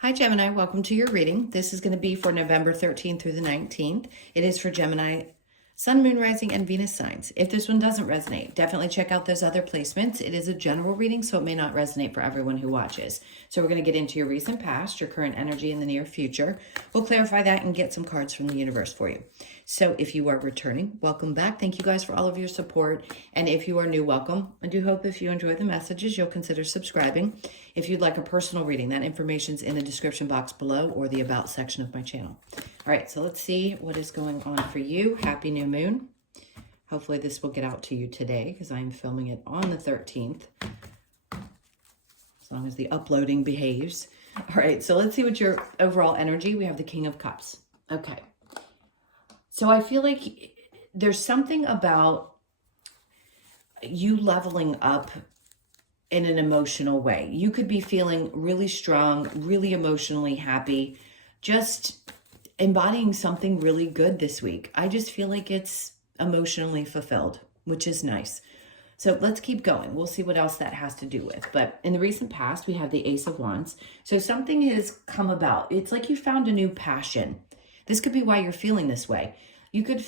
Hi Gemini, welcome to your reading. This is going to be for November 13th through the 19th. It is for Gemini, Sun, Moon, Rising, and Venus signs. If this one doesn't resonate, definitely check out those other placements. It is a general reading, so it may not resonate for everyone who watches. So we're going to get into your recent past, your current energy, and the near future. We'll clarify that and get some cards from the universe for you. So if you are returning, welcome back. Thank you guys for all of your support. And if you are new, welcome. I do hope if you enjoy the messages, you'll consider subscribing. If you'd like a personal reading, that information's in the description box below or the About section of my channel. All right, so let's see what is going on for you. Happy new moon. Hopefully this will get out to you today because I'm filming it on the 13th. As long as the uploading behaves. All right, so let's see what your overall energy. We have the King of Cups. Okay. So I feel like there's something about you leveling up in an emotional way. You could be feeling really strong, really emotionally happy, just embodying something really good this week. I just feel like it's emotionally fulfilled, which is nice. So let's keep going. We'll see what else that has to do with. But in the recent past, we have the Ace of Wands. So something has come about. It's like you found a new passion. This could be why you're feeling this way. You could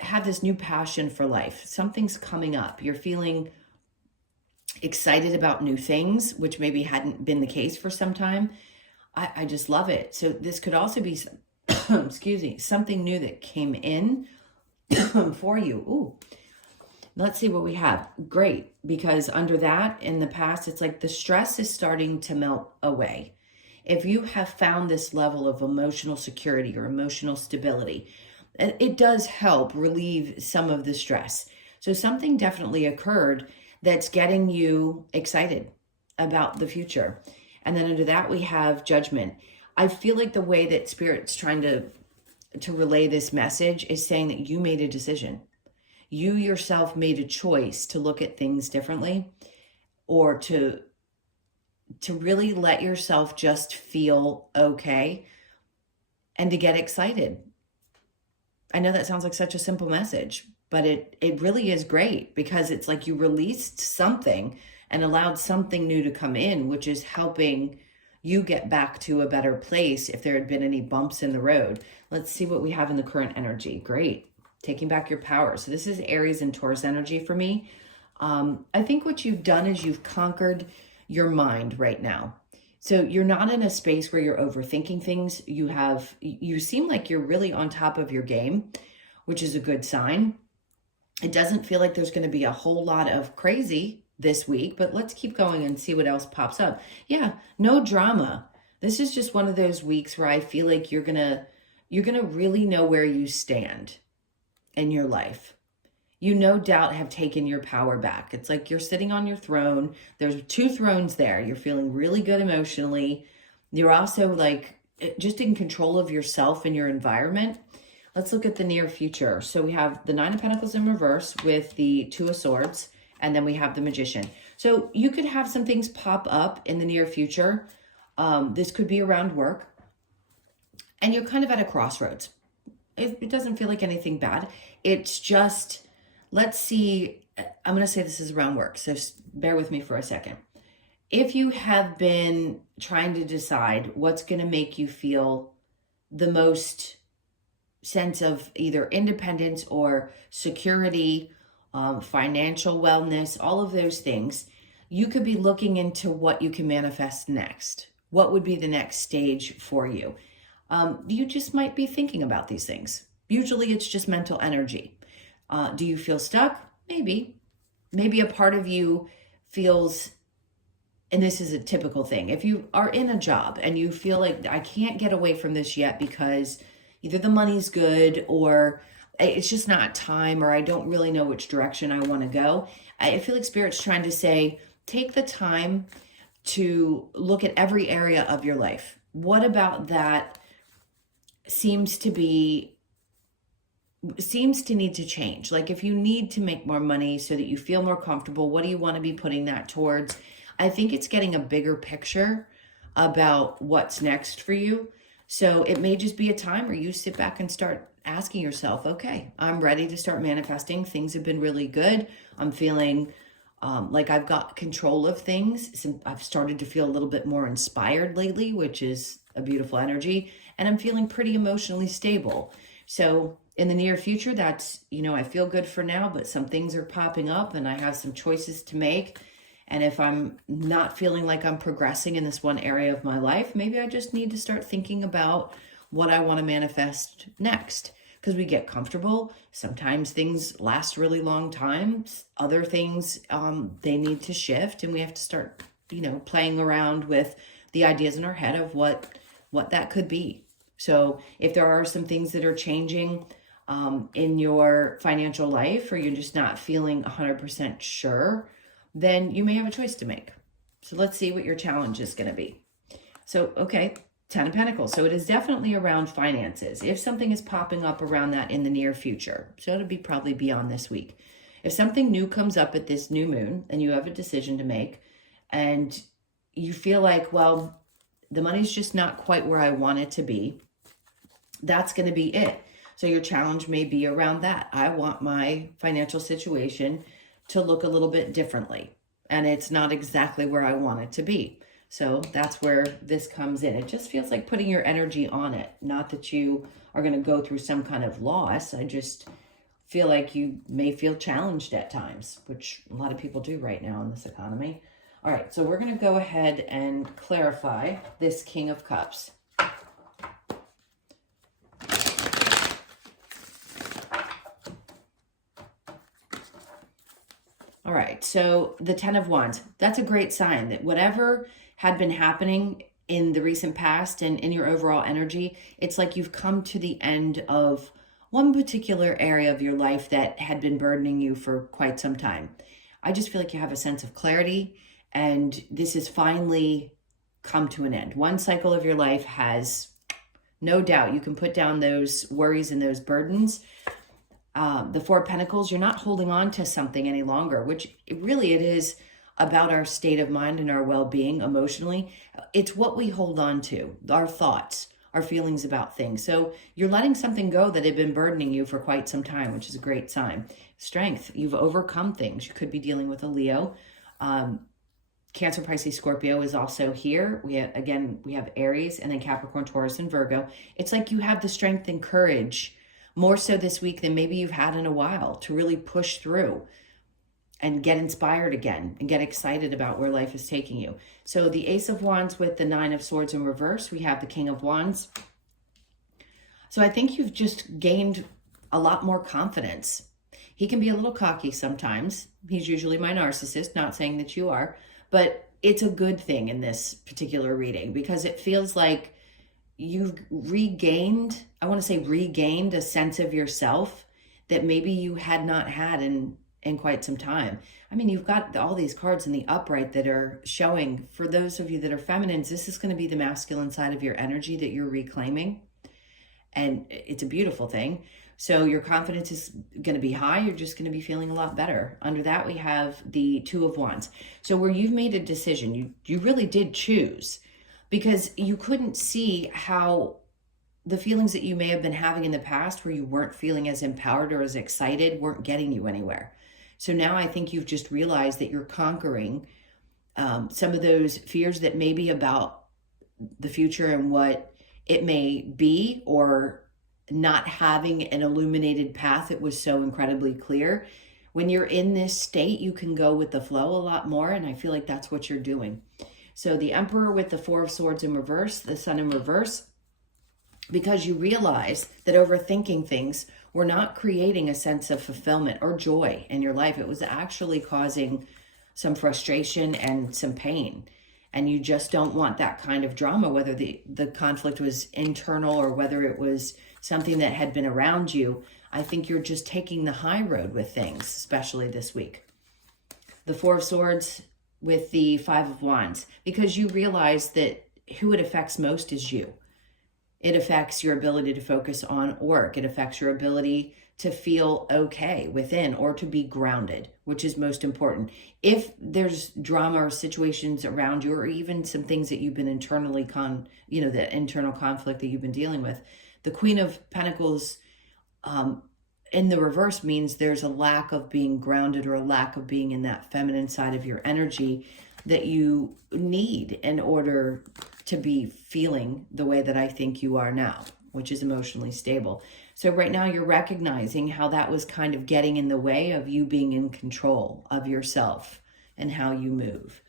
have this new passion for life. Something's coming up. You're feeling excited about new things, which maybe hadn't been the case for some time. I just love it. So this could also be, excuse me, something new that came in for you. Ooh. Let's see what we have. Great, because under that, in the past, it's like the stress is starting to melt away. If you have found this level of emotional security or emotional stability, it does help relieve some of the stress. So something definitely occurred that's getting you excited about the future. And then under that, we have Judgment. I feel like the way that Spirit's trying to relay this message is saying that you made a decision. You yourself made a choice to look at things differently, or to really let yourself just feel okay and to get excited. I know that sounds like such a simple message, but it really is great, because it's like you released something and allowed something new to come in, which is helping you get back to a better place if there had been any bumps in the road. Let's see what we have in the current energy. Great. Taking back your power. So this is Aries and Taurus energy for me. I think what you've done is you've conquered your mind right now. So you're not in a space where you're overthinking things. You seem like you're really on top of your game, which is a good sign. It doesn't feel like there's going to be a whole lot of crazy this week, but let's keep going and see what else pops up. Yeah, no drama. This is just one of those weeks where I feel like you're going to really know where you stand in your life. You no doubt have taken your power back. It's like you're sitting on your throne. There's two thrones there. You're feeling really good emotionally. You're also like just in control of yourself and your environment. Let's look at the near future. So we have the Nine of Pentacles in reverse with the Two of Swords, and then we have the Magician. So you could have some things pop up in the near future. This could be around work, and you're kind of at a crossroads. It doesn't feel like anything bad. It's just, let's see, I'm going to say this is around work, so bear with me for a second. If you have been trying to decide what's going to make you feel the most sense of either independence or security, financial wellness, all of those things, you could be looking into what you can manifest next. What would be the next stage for you? You just might be thinking about these things. Usually it's just mental energy. Do you feel stuck? Maybe. Maybe a part of you feels, and this is a typical thing, if you are in a job and you feel like I can't get away from this yet because either the money's good or it's just not time, or I don't really know which direction I want to go. I feel like Spirit's trying to say, take the time to look at every area of your life. What about that seems to need to change? Like if you need to make more money so that you feel more comfortable, what do you want to be putting that towards? I think it's getting a bigger picture about what's next for you. So it may just be a time where you sit back and start asking yourself, okay, I'm ready to start manifesting. Things have been really good. I'm feeling like I've got control of things. I've started to feel a little bit more inspired lately, which is a beautiful energy, and I'm feeling pretty emotionally stable. So in the near future, that's, I feel good for now, but some things are popping up and I have some choices to make. And if I'm not feeling like I'm progressing in this one area of my life, maybe I just need to start thinking about what I want to manifest next. Because we get comfortable. Sometimes things last really long times. Other things, they need to shift, and we have to start, playing around with the ideas in our head of what that could be. So if there are some things that are changing in your financial life, or you're just not feeling 100% sure, then you may have a choice to make. So let's see what your challenge is going to be. So, okay, 10 of Pentacles. So it is definitely around finances. If something is popping up around that in the near future, so it'll be probably beyond this week. If something new comes up at this new moon and you have a decision to make and you feel like, well, the money's just not quite where I want it to be, that's going to be it. So your challenge may be around that. I want my financial situation to look a little bit differently, and it's not exactly where I want it to be. So that's where this comes in. It just feels like putting your energy on it. Not that you are going to go through some kind of loss. I just feel like you may feel challenged at times, which a lot of people do right now in this economy. All right, so we're going to go ahead and clarify this King of Cups. All right, so the 10 of Wands, that's a great sign that whatever had been happening in the recent past and in your overall energy, it's like you've come to the end of one particular area of your life that had been burdening you for quite some time. I just feel like you have a sense of clarity, and this has finally come to an end. One cycle of your life has, no doubt, you can put down those worries and those burdens. The Four of Pentacles, you're not holding on to something any longer, which it is about our state of mind and our well-being emotionally. It's what we hold on to, our thoughts, our feelings about things. So you're letting something go that had been burdening you for quite some time, which is a great sign. Strength, you've overcome things. You could be dealing with a Leo. Cancer, Pisces, Scorpio is also here. We have Aries, and then Capricorn, Taurus, and Virgo. It's like you have the strength and courage, more so this week than maybe you've had in a while, to really push through and get inspired again and get excited about where life is taking you. So the Ace of Wands with the Nine of Swords in reverse, we have the King of Wands. So I think you've just gained a lot more confidence. He can be a little cocky sometimes. He's usually my narcissist, not saying that you are, but it's a good thing in this particular reading because it feels like you've regained a sense of yourself that maybe you had not had in quite some time. I mean, you've got all these cards in the upright that are showing, for those of you that are feminines, this is going to be the masculine side of your energy that you're reclaiming. And it's a beautiful thing. So your confidence is going to be high. You're just going to be feeling a lot better. Under that, we have the Two of Wands. So where you've made a decision, you really did choose, because you couldn't see how the feelings that you may have been having in the past where you weren't feeling as empowered or as excited weren't getting you anywhere. So now I think you've just realized that you're conquering some of those fears that may be about the future and what it may be, or not having an illuminated path that was so incredibly clear. When you're in this state, you can go with the flow a lot more, and I feel like that's what you're doing. So the Emperor with the Four of Swords in reverse, the Sun in reverse, because you realize that overthinking things were not creating a sense of fulfillment or joy in your life. It was actually causing some frustration and some pain. And you just don't want that kind of drama, whether the conflict was internal or whether it was something that had been around you. I think you're just taking the high road with things, especially this week. The Four of Swords with the Five of Wands, because you realize that who it affects most is you. It affects your ability to focus on work. It affects your ability to feel okay within, or to be grounded, which is most important. If there's drama or situations around you, or even some things that you've been internally the internal conflict that you've been dealing with, the Queen of Pentacles in the reverse means there's a lack of being grounded, or a lack of being in that feminine side of your energy. that you need in order to be feeling the way that I think you are now, which is emotionally stable. So right now you're recognizing how that was kind of getting in the way of you being in control of yourself and how you move.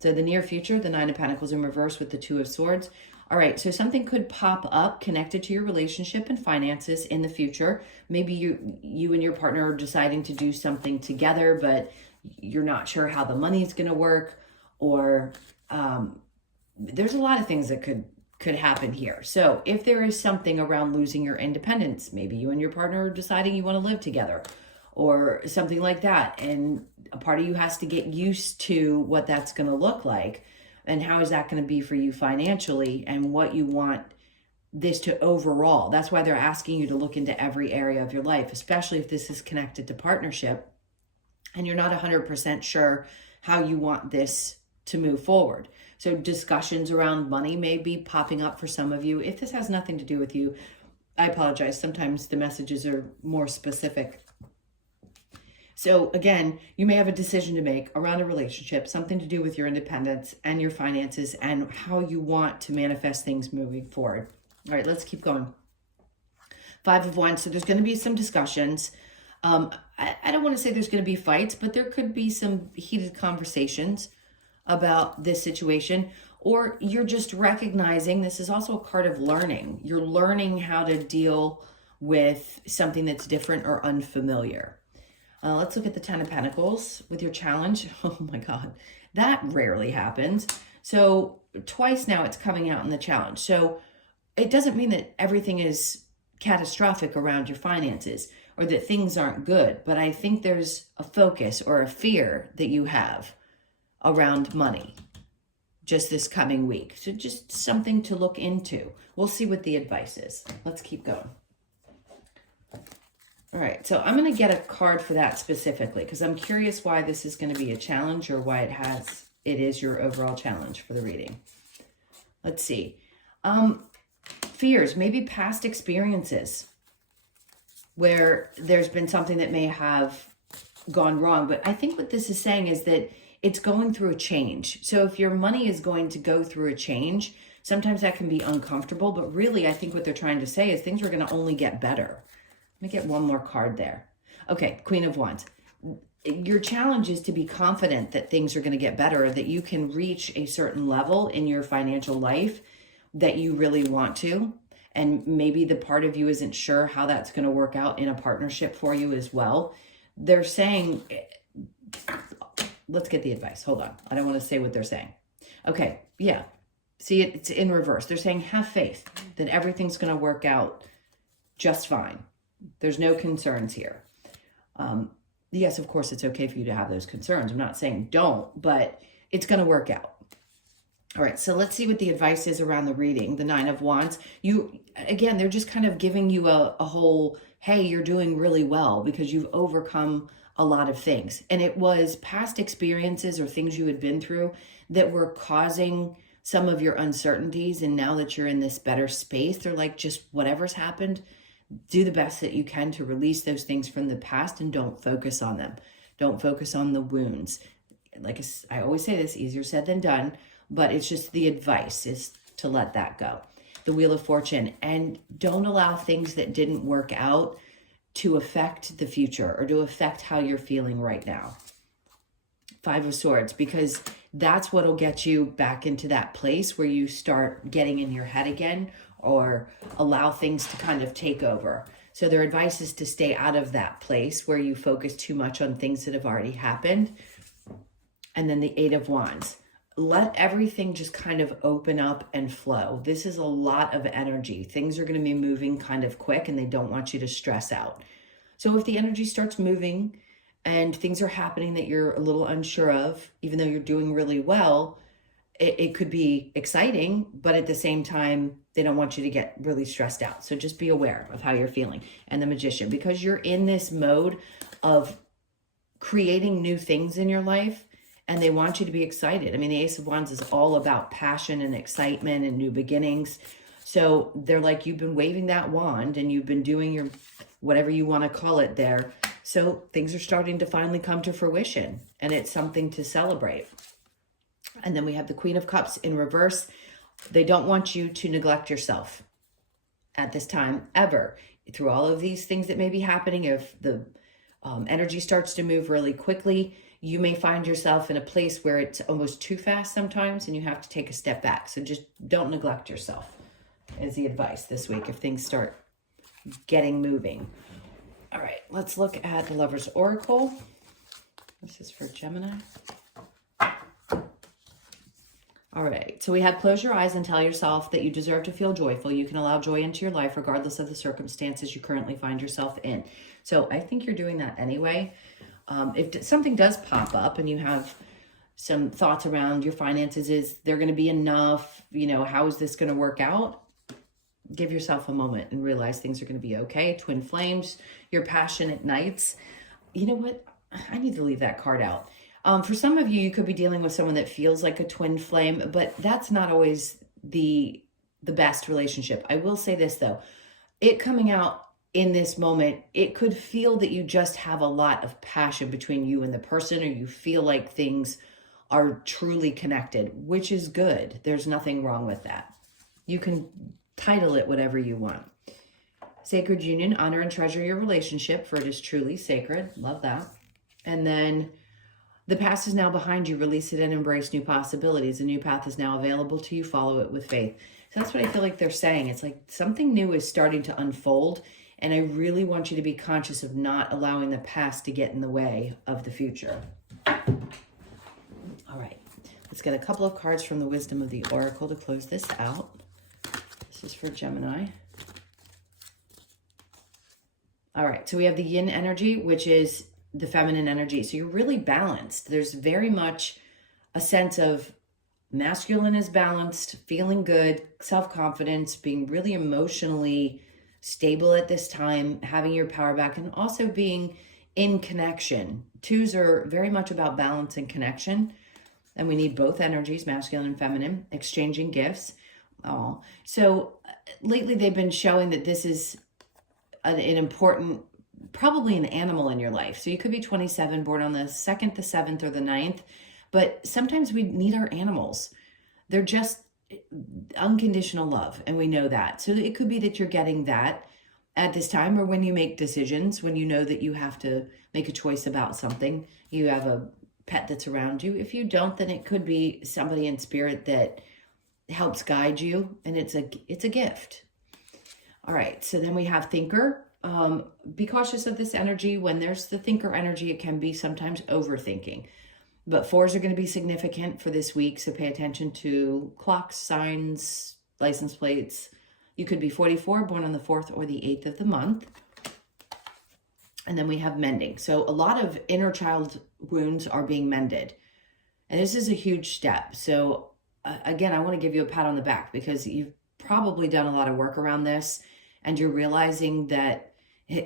So the near future, the Nine of Pentacles in reverse with the Two of Swords. All right, so something could pop up connected to your relationship and finances in the future. Maybe you and your partner are deciding to do something together, but you're not sure how the money's going to work, or there's a lot of things that could happen here. So if there is something around losing your independence, maybe you and your partner are deciding you want to live together or something like that, and a part of you has to get used to what that's going to look like. And how is that going to be for you financially, and what you want this to overall. That's why they're asking you to look into every area of your life, especially if this is connected to partnership and you're not 100% sure how you want this to move forward. So discussions around money may be popping up for some of you. If this has nothing to do with you, I apologize. Sometimes the messages are more specific. So again, you may have a decision to make around a relationship, something to do with your independence and your finances and how you want to manifest things moving forward. All right, let's keep going. Five of Wands. So there's going to be some discussions. I don't want to say there's going to be fights, but there could be some heated conversations about this situation. Or you're just recognizing this is also a card of learning. You're learning how to deal with something that's different or unfamiliar. Let's look at the Ten of Pentacles with your challenge. Oh my God, that rarely happens. So twice now it's coming out in the challenge. So it doesn't mean that everything is catastrophic around your finances or that things aren't good. But I think there's a focus or a fear that you have around money just this coming week. So just something to look into. We'll see what the advice is. Let's keep going. All right, so I'm going to get a card for that specifically because I'm curious why this is going to be a challenge or why it is your overall challenge for the reading. Let's see. Fears, maybe past experiences where there's been something that may have gone wrong. But I think what this is saying is that it's going through a change. So if your money is going to go through a change, sometimes that can be uncomfortable. But really, I think what they're trying to say is things are going to only get better. Let me get one more card there. Okay, Queen of Wands. Your challenge is to be confident that things are going to get better, that you can reach a certain level in your financial life that you really want to. And maybe the part of you isn't sure how that's going to work out in a partnership for you as well. They're saying, let's get the advice. Hold on. I don't want to say what they're saying. Okay, yeah. See, it's in reverse. They're saying have faith that everything's going to work out just fine. There's no concerns here. Yes, of course, it's okay for you to have those concerns. I'm not saying don't, but it's going to work out. All right, so let's see what the advice is around the reading. The Nine of Wands. Again, they're just kind of giving you a whole, hey, you're doing really well because you've overcome a lot of things. And it was past experiences or things you had been through that were causing some of your uncertainties. And now that you're in this better space, they're like, just whatever's happened, do the best that you can to release those things from the past and don't focus on them. Don't focus on the wounds. Like I always say this, easier said than done, but it's just the advice is to let that go. The Wheel of Fortune, and don't allow things that didn't work out to affect the future or to affect how you're feeling right now. Five of Swords, because that's what'll get you back into that place where you start getting in your head again or allow things to kind of take over. So their advice is to stay out of that place where you focus too much on things that have already happened. And then the Eight of Wands. Let everything just kind of open up and flow. This is a lot of energy. Things are going to be moving kind of quick and they don't want you to stress out. So if the energy starts moving and things are happening that you're a little unsure of, even though you're doing really well, it could be exciting, but at the same time, they don't want you to get really stressed out. So just be aware of how you're feeling. And the Magician, because you're in this mode of creating new things in your life and they want you to be excited. I mean, the Ace of Wands is all about passion and excitement and new beginnings. So they're like, you've been waving that wand and you've been doing your, whatever you want to call it there. So things are starting to finally come to fruition and it's something to celebrate. And then we have the Queen of Cups in reverse. They don't want you to neglect yourself at this time, ever. Through all of these things that may be happening, if the energy starts to move really quickly, you may find yourself in a place where it's almost too fast sometimes and you have to take a step back. So just don't neglect yourself is the advice this week if things start getting moving. All right, let's look at the Lover's Oracle. This is for Gemini. All right, so we have close your eyes and tell yourself that you deserve to feel joyful. You can allow joy into your life regardless of the circumstances you currently find yourself in. So I think you're doing that anyway. If something does pop up and you have some thoughts around your finances, is there going to be enough? You know, how is this going to work out? Give yourself a moment and realize things are going to be okay. Twin flames, your passion ignites. You know what? I need to leave that card out. For some of you, you could be dealing with someone that feels like a twin flame, but that's not always the best relationship. I will say this though, it coming out in this moment, it could feel that you just have a lot of passion between you and the person, or you feel like things are truly connected, which is good. There's nothing wrong with that. You can title it whatever you want. Sacred union, honor and treasure your relationship, for it is truly sacred. Love that. And then the past is now behind you. Release it and embrace new possibilities. A new path is now available to you. Follow it with faith. So that's what I feel like they're saying. It's like something new is starting to unfold. And I really want you to be conscious of not allowing the past to get in the way of the future. All right. Let's get a couple of cards from the Wisdom of the Oracle to close this out. This is for Gemini. All right. So we have the yin energy, which is the feminine energy. So you're really balanced. There's very much a sense of masculine is balanced, feeling good, self-confidence, being really emotionally stable at this time, having your power back, and also being in connection. Twos are very much about balance and connection. And we need both energies, masculine and feminine, exchanging gifts. Oh, so lately they've been showing that this is an important, probably an animal in your life. So you could be 27, born on the 2nd, the 7th, or the 9th, but sometimes we need our animals. They're just unconditional love, and we know that. So it could be that you're getting that at this time, or when you make decisions, when you know that you have to make a choice about something, you have a pet that's around you. If you don't, then it could be somebody in spirit that helps guide you, and it's a gift. All right, so then we have thinker. Be cautious of this energy. When there's the thinker energy, it can be sometimes overthinking. But 4s are going to be significant for this week, so pay attention to clocks, signs, license plates. You could be 44, born on the 4th or the 8th of the month. And then we have mending. So a lot of inner child wounds are being mended. And this is a huge step. So again, I want to give you a pat on the back because you've probably done a lot of work around this, and you're realizing that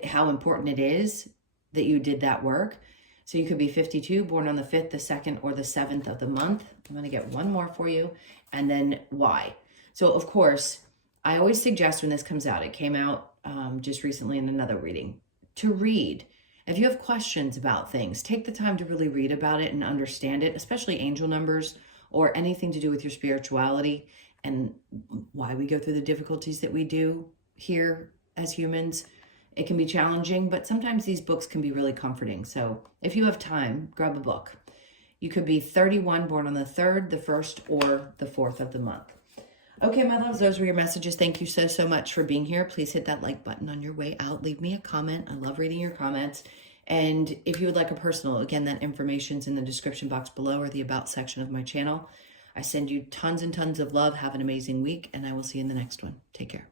how important it is that you did that work. So you could be 52, born on the 5th, the 2nd, or the 7th of the month. I'm going to get one more for you, and then why. So of course, I always suggest when this comes out, it came out just recently in another reading, to read. If you have questions about things, take the time to really read about it and understand it, especially angel numbers or anything to do with your spirituality and why we go through the difficulties that we do here as humans. It can be challenging, but sometimes these books can be really comforting. So if you have time, grab a book. You could be 31, born on the 3rd, the 1st, or the 4th of the month. Okay, my loves, those were your messages. Thank you so much for being here. Please hit that like button on your way out. Leave me a comment. I love reading your comments. And if you would like a personal, again, that information's in the description box below or the about section of my channel. I send you tons and tons of love. Have an amazing week, and I will see you in the next one. Take care.